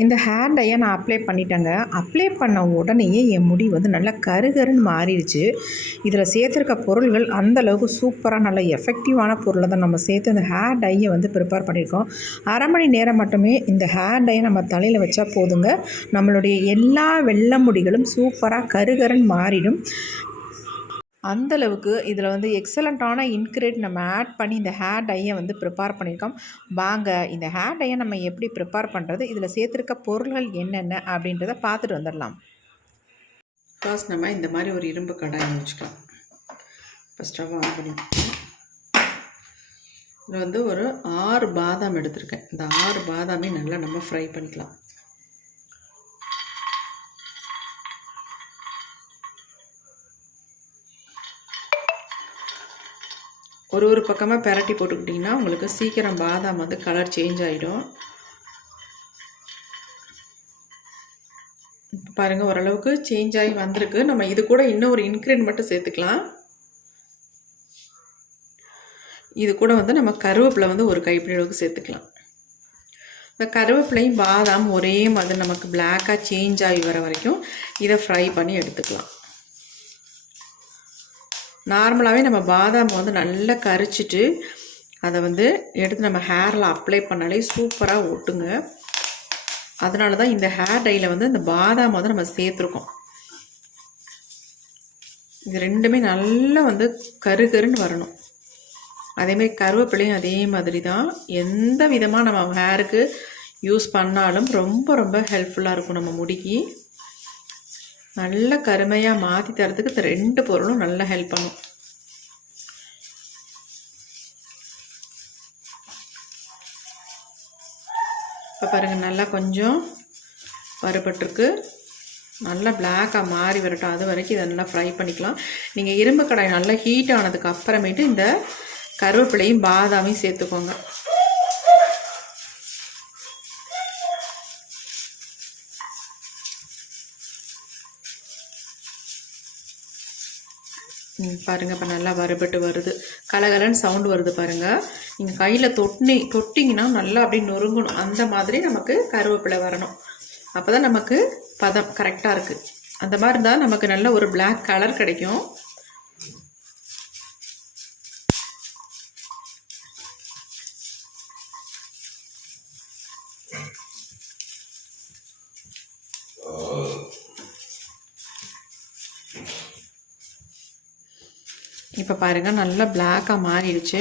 இந்த ஹேர் டையை நான் அப்ளை பண்ணிட்டேங்க. அப்ளை பண்ண உடனேயே என் முடி வந்து நல்லா கருகருன்னு மாறிடுச்சு. இதில் சேர்த்துருக்க பொருள்கள் அந்தளவுக்கு சூப்பராக நல்ல எஃபெக்டிவான பொருளை தான் நம்ம சேர்த்து இந்த ஹேர் டையை வந்து ப்ரிப்பேர் பண்ணியிருக்கோம். அரை மணி நேரம் மட்டுமே இந்த ஹேர் டையை நம்ம தலையில் வச்சா போதுங்க. நம்மளுடைய எல்லா வெள்ளை முடிகளும் சூப்பராக கருகருன்னு மாறிடும். அந்தளவுக்கு இதில் வந்து எக்ஸலண்ட்டான இன்க்ரீட் நம்ம ஆட் பண்ணி இந்த ஹேர் டையை வந்து ப்ரிப்பேர் பண்ணியிருக்கோம். வாங்க இந்த ஹேர் டையை நம்ம எப்படி ப்ரிப்பேர் பண்ணுறது இதில் சேர்த்துருக்க பொருள்கள் என்னென்ன அப்படின்றத பார்த்துட்டு வந்துடலாம். ஃபர்ஸ்ட் நம்ம இந்த மாதிரி ஒரு இரும்பு கடாயம் வச்சுக்கலாம் இப்போ ஸ்டவ் ஆன் பண்ணி இதில் வந்து ஒரு ஆறு பாதாம் எடுத்திருக்கேன். இந்த ஆறு பாதாமே நல்லா நம்ம ஃப்ரை பண்ணிக்கலாம். ஒரு ஒரு பக்கமாக பெரட்டி போட்டுக்கிட்டிங்கன்னா உங்களுக்கு சீக்கிரம் பாதாம் வந்து கலர் சேஞ்ச் ஆகிடும் இப்போ பாருங்கள் ஓரளவுக்கு சேஞ்ச் ஆகி வந்திருக்கு. நம்ம இது கூட இன்னும் ஒரு இன்க்ரீடியன்ட் மட்டும் சேர்த்துக்கலாம். இது கூட வந்து நம்ம கருவேப்பிலை வந்து ஒரு கைப்பிடி அளவுக்கு சேர்த்துக்கலாம். இந்த கருவேப்பிலையும் பாதாம் ஒரே மாதிரி நமக்கு பிளாக்காக சேஞ்ச் ஆகி வர வரைக்கும் இதை ஃப்ரை பண்ணி எடுத்துக்கலாம். நார்மலாகவே நம்ம பாதாம் வந்து நல்லா கரிச்சிட்டு அதை வந்து எடுத்து நம்ம ஹேரில் அப்ளை பண்ணாலே சூப்பராக ஒட்டுங்க. அதனால தான் இந்த ஹேர் டையில் வந்து இந்த பாதாம் வந்து நம்ம சேர்த்துருக்கோம். இது ரெண்டுமே நல்லா வந்து கரு கருன்னு வரணும். அதேமாரி கருவேப்பிலையும் அதே மாதிரி தான். எந்த விதமாக நம்ம ஹேருக்கு யூஸ் பண்ணாலும் ரொம்ப ரொம்ப ஹெல்ப்ஃபுல்லாக இருக்கும் நம்ம முடிக்கு. நல்ல கருமையாக மாற்றி தரத்துக்கு இந்த ரெண்டு பொருளும் நல்லா ஹெல்ப் பண்ணும். இப்போ பாருங்கள் நல்லா கொஞ்சம் வறுபட்டுருக்கு நல்லா பிளாக்காக மாறி வரட்டும். அது வரைக்கும் இதை நல்லா ஃப்ரை பண்ணிக்கலாம். நீங்கள் இரும்பு கடாய் நல்லா ஹீட் ஆனதுக்கு அப்புறமேட்டு இந்த கருவேப்பிலையும் பாதாமையும் சேர்த்துக்கோங்க. பாருங்கள் இப்போ நல்லா வறுபட்டு வருது. கலகலன்னு சவுண்டு வருது பாருங்கள் நீங்கள் கையில் தொட்டி தொட்டிங்கன்னா நல்லா அப்படியே நொறுங்கணும். அந்த மாதிரி நமக்கு கருவேப்பிலை வரணும். அப்போ தான் நமக்கு பதம் கரெக்டாக இருக்குது அந்த மாதிரி இருந்தால் நமக்கு நல்ல ஒரு பிளாக் கலர் கிடைக்கும். இப்போ பாருங்கள் நல்லா பிளாக்காக மாறிடுச்சு.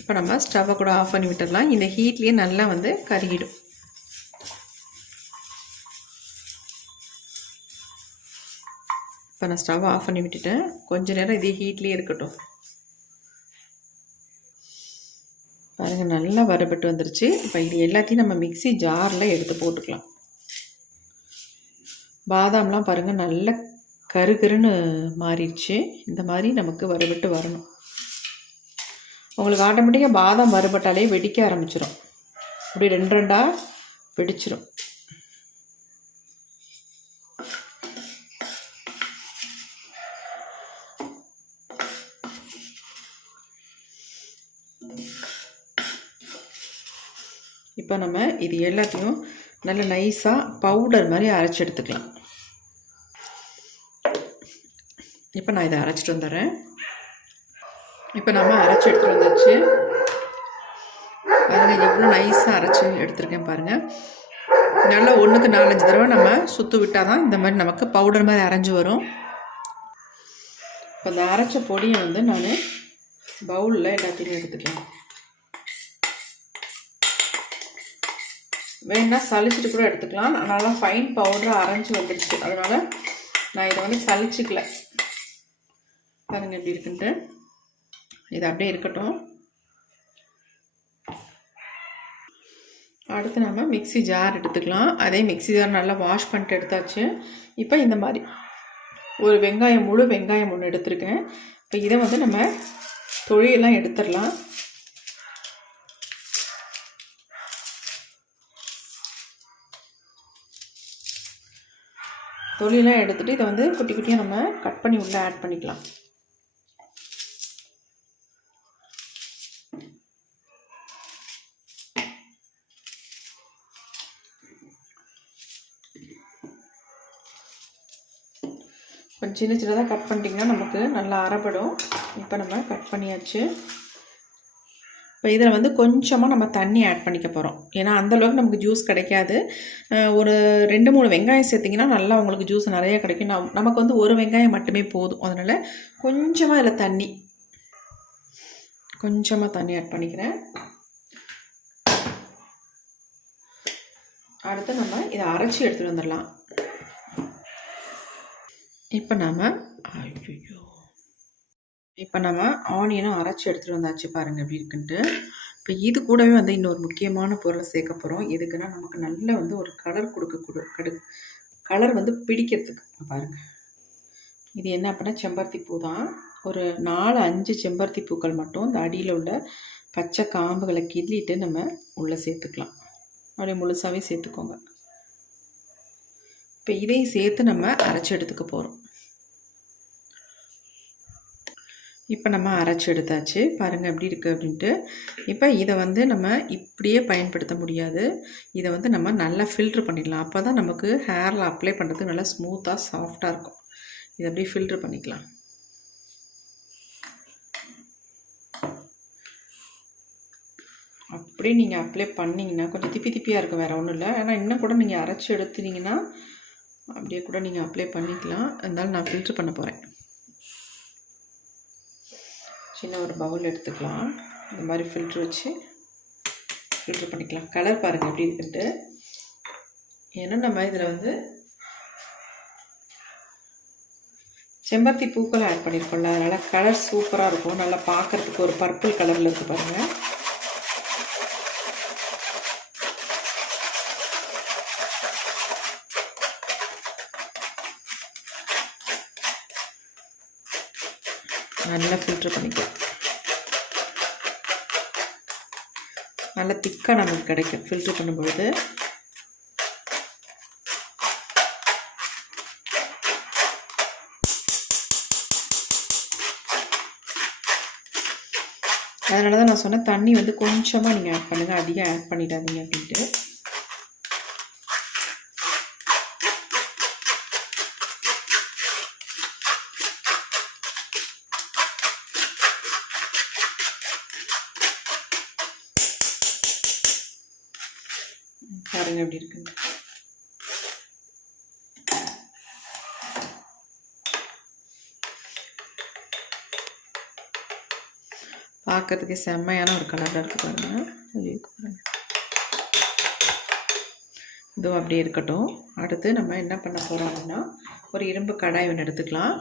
இப்போ நம்ம ஸ்டவ்வை கூட ஆஃப் பண்ணி விட்டுடலாம். இந்த ஹீட்லேயே நல்லா வந்து கருகிடும். இப்போ நான் ஸ்டவ் ஆஃப் பண்ணி விட்டுட்டேன். கொஞ்ச நேரம் இதே ஹீட்லேயே இருக்கட்டும். பாருங்கள் நல்லா வரப்பட்டு வந்துருச்சு. இப்போ இது எல்லாத்தையும் நம்ம மிக்சி ஜாரில் எடுத்து போட்டுக்கலாம். பாதாம்லாம் பாருங்கள் நல்ல கருகருன்னு மாறிடுச்சு. இந்த மாதிரி நமக்கு வறுபட்டு வரணும். உங்களுக்கு ஆட்டோமேட்டிக்காக பாதாம் வறுபட்டாலே வெடிக்க ஆரம்பிச்சிடும் அப்படி ரெண்டு ரெண்டாக வெடிச்சிடும் இப்போ நம்ம இது எல்லாத்தையும் நல்ல நைஸாக பவுடர் மாதிரி அரைச்சி எடுத்துக்கலாம். இப்போ நான் இதை அரைச்சிட்டு வந்துடுறேன். இப்போ நம்ம அரைச்சி எடுத்துகிட்டு வந்தாச்சு. பாருங்கள் எவ்வளோ நைஸாக அரைச்சி எடுத்துருக்கேன் பாருங்கள் நல்லா ஒன்றுக்கு நாலஞ்சு தடவை நம்ம சுற்று விட்டால் தான் இந்த மாதிரி நமக்கு பவுடர் மாதிரி அரைஞ்சி வரும். இப்போ இந்த அரைச்ச பொடியை வந்து நான் பவுலில் எல்லாத்தையும் எடுத்துக்கலாம். வேணா சளிச்சிட்டு கூட எடுத்துக்கலாம். அதனால ஃபைன் பவுடர் அரைஞ்சி வந்துடுச்சு அதனால் நான் இதை வந்து சளிச்சிக்கல. பாருங்கள் எப்படி இருக்குன்ட்டு. இது அப்படியே இருக்கட்டும். அடுத்து நம்ம மிக்சி ஜார் எடுத்துக்கலாம். அதே மிக்சி ஜார் நல்லா வாஷ் பண்ணிட்டு எடுத்தாச்சு. இப்போ இந்த மாதிரி ஒரு வெங்காயம் முழு வெங்காயம் ஒன்று எடுத்திருக்கேன். இப்போ இதை வந்து நம்ம தொழிலெல்லாம் எடுத்துடலாம். தொழிலாம் எடுத்துகிட்டு இதை வந்து குட்டி குட்டியாக நம்ம கட் பண்ணி உள்ளே ஆட் பண்ணிக்கலாம். சின்ன சின்னதாக கட் பண்ணிட்டிங்கன்னா நமக்கு நல்லா அரைப்படும் இப்போ நம்ம கட் பண்ணியாச்சு. இப்போ இதில் வந்து கொஞ்சமாக நம்ம தண்ணி ஆட் பண்ணிக்க போகிறோம் ஏன்னா அந்தளவுக்கு நமக்கு ஜூஸ் கிடைக்காது. ஒரு ரெண்டு மூணு வெங்காயம் சேர்த்திங்கன்னா நல்லா உங்களுக்கு ஜூஸ் நிறைய கிடைக்கும். நம் நமக்கு வந்து ஒரு வெங்காயம் மட்டுமே போதும். அதனால் கொஞ்சமாக இதில் தண்ணி கொஞ்சமாக தண்ணி ஆட் பண்ணிக்கிறேன். அடுத்து நம்ம இதை அரைச்சி எடுத்துகிட்டு வந்துடலாம். இப்போ நம்ம ஐயோ இப்போ நம்ம ஆனியனும் அரைச்சி எடுத்துகிட்டு வந்தாச்சு பாருங்கள் எப்படி இருக்குன்ட்டு. இப்போ இது கூடவே வந்து இன்னொரு முக்கியமான பொருளை சேர்க்க போகிறோம் எதுக்குன்னா நமக்கு நல்ல வந்து ஒரு கலர் கொடுக்க கொடு கடு கலர் வந்து பிடிக்கிறதுக்கு. பாருங்கள் இது என்ன அப்படின்னா செம்பருத்தி பூ தான். ஒரு நாலு அஞ்சு செம்பருத்தி பூக்கள் மட்டும் இந்த அடியில் உள்ள பச்சை காம்புகளை கிள்ளிட்டு நம்ம உள்ளே சேர்த்துக்கலாம். அப்படியே முழுசாகவே சேர்த்துக்கோங்க. இப்போ இதையும் சேர்த்து நம்ம அரைச்சி எடுத்துக்க போகிறோம் இப்போ நம்ம அரைச்சி எடுத்தாச்சு. பாருங்கள் எப்படி இருக்குது அப்படின்ட்டு. இப்போ இதை வந்து நம்ம இப்படியே பயன்படுத்த முடியாது. இதை வந்து நம்ம நல்லா ஃபில்ட்ரு பண்ணிடலாம். அப்போ தான் நமக்கு ஹேரில் அப்ளை பண்ணுறதுக்கு நல்லா ஸ்மூத்தாக சாஃப்டாக இருக்கும். இதை அப்படியே ஃபில்ட்ரு பண்ணிக்கலாம். அப்படியே நீங்கள் அப்ளை பண்ணிங்கன்னா கொஞ்சம் திப்பி திப்பியாக இருக்கும் வேறு ஒன்றும் இல்லை. ஆனால் இன்னும் கூட நீங்கள் அரைச்சி எடுத்துனீங்கன்னா அப்படியே கூட நீங்கள் அப்ளை பண்ணிக்கலாம். இருந்தாலும் நான் ஃபில்ட்ரு பண்ண போகிறேன் சின்ன ஒரு பவுல் எடுத்துக்கலாம். இந்த மாதிரி ஃபில்ட்ரு வச்சு ஃபில்ட்ரு பண்ணிக்கலாம். கலர் பாருங்கள் எப்படி இருக்குன்ட்டு. ஏன்னா நம்ம இதில் வந்து செம்பருத்தி பூக்கள் ஆட் பண்ணியிருக்கோம்ல அதனால் கலர் சூப்பராக இருக்கும். நல்லா பார்க்குறதுக்கு ஒரு பர்பிள் கலரில் இருக்குது பாருங்கள் நல்லா ஃபில்ட்ரு பண்ணிக்கலாம். நல்லா திக்காக நமக்கு கிடைக்கும். ஃபில்ட்ரு பண்ணும்பொழுது. அதனால தான் நான் சொன்னேன் தண்ணி வந்து கொஞ்சமாக நீங்கள் ஆட் பண்ணுங்கள் அதிகம் ஆட் பண்ணிடாதீங்க அப்படின்ட்டு. பார்க்கறதுக்கே செம்மையான ஒரு கலரில் இருக்குது இருக்கு இதுவும் அப்படியே இருக்கட்டும். அடுத்து நம்ம என்ன பண்ண போகிறோம் அப்படின்னா ஒரு இரும்பு கடாய் ஒன்று எடுத்துக்கலாம்.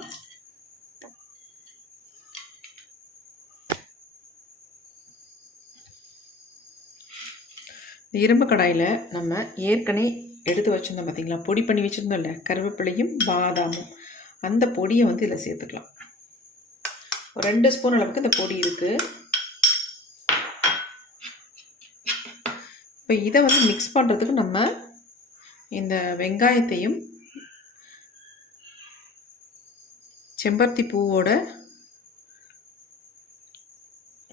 இந்த இரும்பு கடாயில் நம்ம ஏற்கனவே எடுத்து வச்சுருந்தோம் பார்த்தீங்களா பொடி பண்ணி வச்சுருந்தோம்ல கருவேப்பிலையும் பாதாமும். அந்த பொடியை வந்து இதில் சேர்த்துக்கலாம். ஒரு ரெண்டு ஸ்பூன் அளவுக்கு இந்த பொடி இருக்குது இப்போ இதை வந்து மிக்ஸ் பண்ணுறதுக்கு நம்ம இந்த வெங்காயத்தையும் செம்பருத்தி பூவோட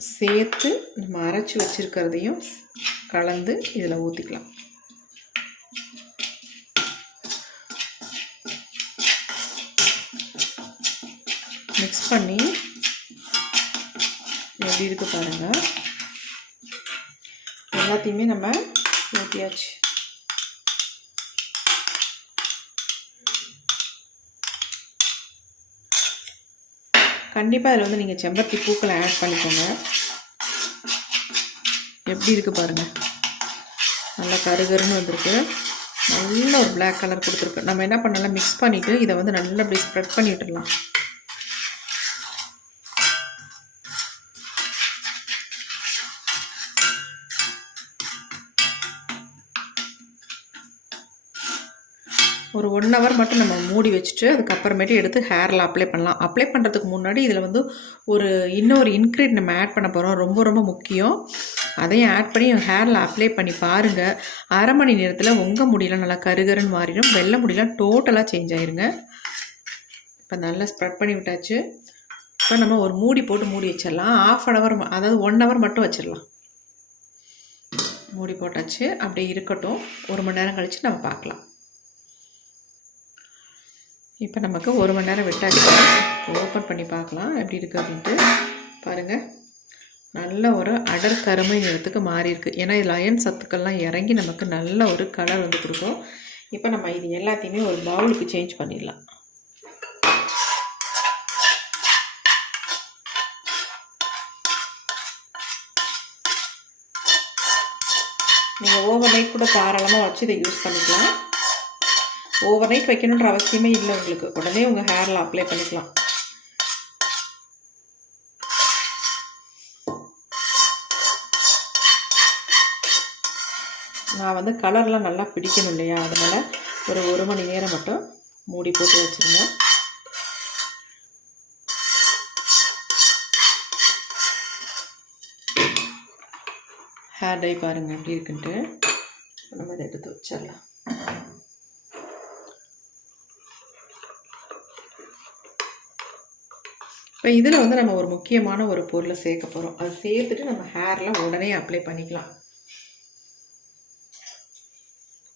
சேர்த்து நம்ம அரைச்சி வச்சுருக்கிறதையும் கலந்து இதில் ஊற்றிக்கலாம் மிக்ஸ் பண்ணி எப்படி இருக்கு பாருங்கள் எல்லாத்தையுமே நம்ம ஊற்றியாச்சு கண்டிப்பாக அதில் வந்து நீங்கள் செம்பருத்தி பூக்களை ஆட் பண்ணிக்கோங்க. எப்படி இருக்குது பாருங்கள் நல்லா கருகருன்னு வந்திருக்கு. நல்ல ஒரு பிளாக் கலர் கொடுத்துருக்கு. நம்ம என்ன பண்ணலாம்? மிக்ஸ் பண்ணிவிட்டு இதை வந்து நல்லா அப்படி ஸ்ப்ரெட் பண்ணி விட்டுடலாம் ஹவர் மட்டும் நம்ம மூடி வச்சுட்டு அதுக்கப்புறமேட்டு எடுத்து ஹேரில் அப்ளை பண்ணலாம். அப்ளை பண்ணுறதுக்கு முன்னாடி இதில் வந்து ஒரு இன்னொரு இன்க்ரீட் நம்ம ஆட் பண்ண போகிறோம் ரொம்ப ரொம்ப முக்கியம். அதையும் ஆட் பண்ணி ஹேரில் அப்ளை பண்ணி பாருங்கள் அரை மணி நேரத்தில் உங்கள் முடியெல்லாம் நல்லா கருகருன்னு மாறிடும். வெள்ளை முடியெல்லாம் டோட்டலாக சேஞ்ச் ஆயிருங்க. இப்போ நல்லா ஸ்ப்ரெட் பண்ணி விட்டாச்சு. இப்போ நம்ம ஒரு மூடி போட்டு மூடி வச்சிடலாம். ஆஃப் அன் ஹவர் அதாவது ஒன் ஹவர் மட்டும் வச்சிடலாம். மூடி போட்டாச்சு. அப்படியே இருக்கட்டும். ஒரு மணி நேரம் கழித்து நம்ம பார்க்கலாம். இப்போ நமக்கு ஒரு மணி நேரம் விட்டாச்சு. ஓப்பன் பண்ணி பார்க்கலாம். எப்படி இருக்குது அப்படின்ட்டு. பாருங்கள் நல்ல ஒரு அடர் கருமை நிறத்துக்கு மாறி இருக்கு ஏன்னா லயன் அயன் சத்துக்கள்லாம் இறங்கி நமக்கு நல்ல ஒரு கலர் வந்து கொடுக்கும். இப்போ நம்ம இது எல்லாத்தையுமே ஒரு பவுலுக்கு சேஞ்ச் பண்ணிடலாம். நீங்கள் ஓவர் நைட் கூட தாராளமாக வச்சு இதை யூஸ் பண்ணிக்கலாம். ஓவர் நைட் வைக்கணுன்ற அவசியமே இல்லை உங்களுக்கு. உடனே உங்கள் ஹேரில் அப்ளை பண்ணிக்கலாம். நான் வந்து கலர்லாம் நல்லா பிடிக்கணும் இல்லையா? அதனால் ஒரு ஒரு மணி நேரம் மட்டும் மூடி போட்டு வச்சுருந்தேன் ஹேர் டை பாருங்கள் எப்படி இருக்குன்ட்டு. நம்ம இதை எடுத்து வச்சிடலாம். இப்போ இதில் வந்து நம்ம ஒரு முக்கியமான ஒரு பொருளை சேர்க்க போகிறோம் அது சேர்த்துட்டு நம்ம ஹேரில் உடனே அப்ளை பண்ணிக்கலாம்.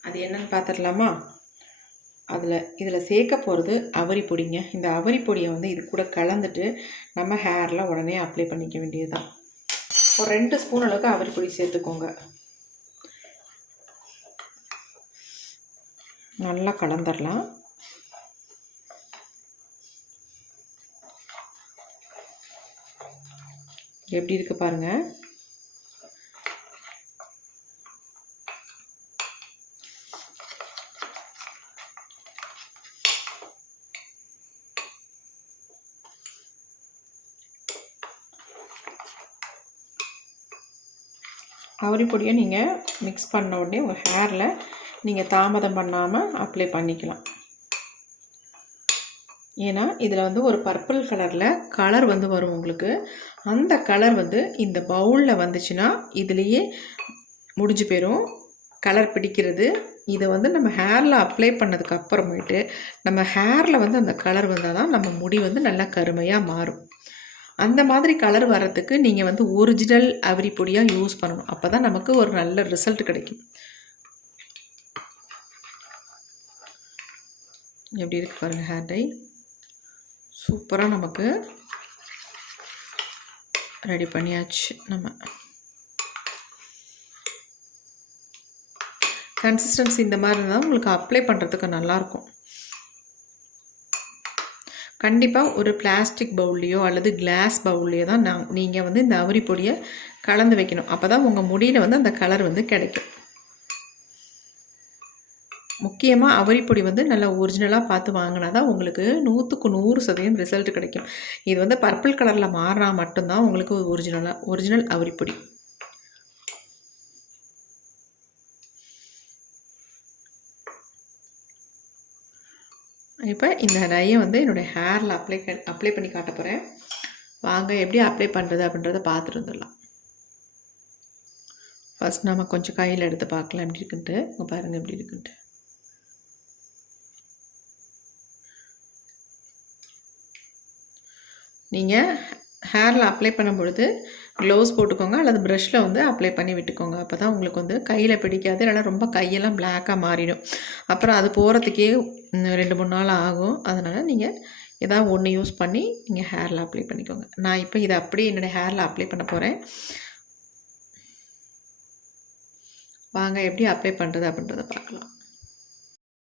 அது என்னன்னு பார்த்துடலாமா? அதில் இதில் சேர்க்க போகிறது அவரி பொடிங்க. இந்த அவரி பொடியை வந்து இது கூட கலந்துட்டு நம்ம ஹேரில் உடனே அப்ளை பண்ணிக்க வேண்டியது தான் ஒரு ரெண்டு ஸ்பூன் அளவுக்கு அவரி பொடி சேர்த்துக்கோங்க. நல்லா கலந்துடலாம். எப்படி இருக்கு பாருங்கள் அவரி பொடியை நீங்கள் மிக்ஸ் பண்ண உடனே உங்கள் ஹேரில் நீங்கள் தாமதம் பண்ணாமல் அப்ளை பண்ணிக்கலாம். ஏன்னா இதில் வந்து ஒரு பர்பிள் கலரில் கலர் வந்து வரும் உங்களுக்கு. அந்த கலர் வந்து இந்த பவுலில் வந்துச்சுன்னா இதுலேயே முடிஞ்சு போயிடும் கலர் பிடிக்கிறது. இதை வந்து நம்ம ஹேரில் அப்ளை பண்ணதுக்கு அப்புறமேட்டு நம்ம ஹேரில் வந்து அந்த கலர் வந்தால் தான் நம்ம முடி வந்து நல்லா கருமையாக மாறும். அந்த மாதிரி கலர் வர்றதுக்கு நீங்கள் வந்து ஒரிஜினல் அவரி பொடியாக யூஸ் பண்ணணும். அப்போ தான் நமக்கு ஒரு நல்ல ரிசல்ட் கிடைக்கும். எப்படி இருக்குது பாருங்கள் ஹேர் டை சூப்பராக நமக்கு ரெடி பண்ணியாச்சு நம்ம. கன்சிஸ்டன்சி இந்த மாதிரி இருந்தால் உங்களுக்கு அப்ளை பண்ணுறதுக்கு நல்லாயிருக்கும் கண்டிப்பாக ஒரு பிளாஸ்டிக் பவுல்லையோ அல்லது கிளாஸ் பவுல்லையோ தான் நான் நீங்கள் வந்து இந்த அவரி பொடியை கலந்து வைக்கணும். அப்போ தான் உங்கள் முடியில் வந்து அந்த கலர் வந்து கிடைக்கும். முக்கியமாக அவரிப்பொடி வந்து நல்லா ஒரிஜினலாக பார்த்து வாங்கினா தான் உங்களுக்கு நூற்றுக்கு நூறு சதவீதம் ரிசல்ட் கிடைக்கும். இது வந்து பர்பிள் கலரில் மாறினா மட்டும்தான் உங்களுக்கு ஒரிஜினலாக ஒரிஜினல் அவரிப்பொடி இப்போ இந்த டையை வந்து என்னுடைய ஹேரில் அப்ளை அப்ளை பண்ணி காட்ட போகிறேன் வாங்க எப்படி அப்ளை பண்ணுறது அப்படின்றத பார்த்துட்டு வந்துடலாம். ஃபஸ்ட் நம்ம கொஞ்சம் கையில் எடுத்து பார்க்கலாம் எப்படி இருக்குன்ட்டு. இங்கே பாருங்கள் எப்படி இருக்குன்ட்டு. நீங்கள் ஹேரில் அப்ளை பண்ணும் பொழுது க்ளவுஸ் போட்டுக்கோங்க அல்லது ப்ரஷில் வந்து அப்ளை பண்ணி விட்டுக்கோங்க. அப்போ தான் உங்களுக்கு வந்து கையில் பிடிக்காது இல்லைனா ரொம்ப கையெல்லாம் பிளாக்காக மாறிடும். அப்புறம் அது போகிறதுக்கே ரெண்டு மூணு நாள் ஆகும். அதனால் நீங்கள் ஏதாவது ஒன்று யூஸ் பண்ணி நீங்கள் ஹேரில் அப்ளை பண்ணிக்கோங்க. நான் இப்போ இதை அப்படியே என்னுடைய ஹேரில் அப்ளை பண்ண போகிறேன் வாங்க எப்படி அப்ளை பண்ணுறது அப்படின்றத பார்க்கலாம்.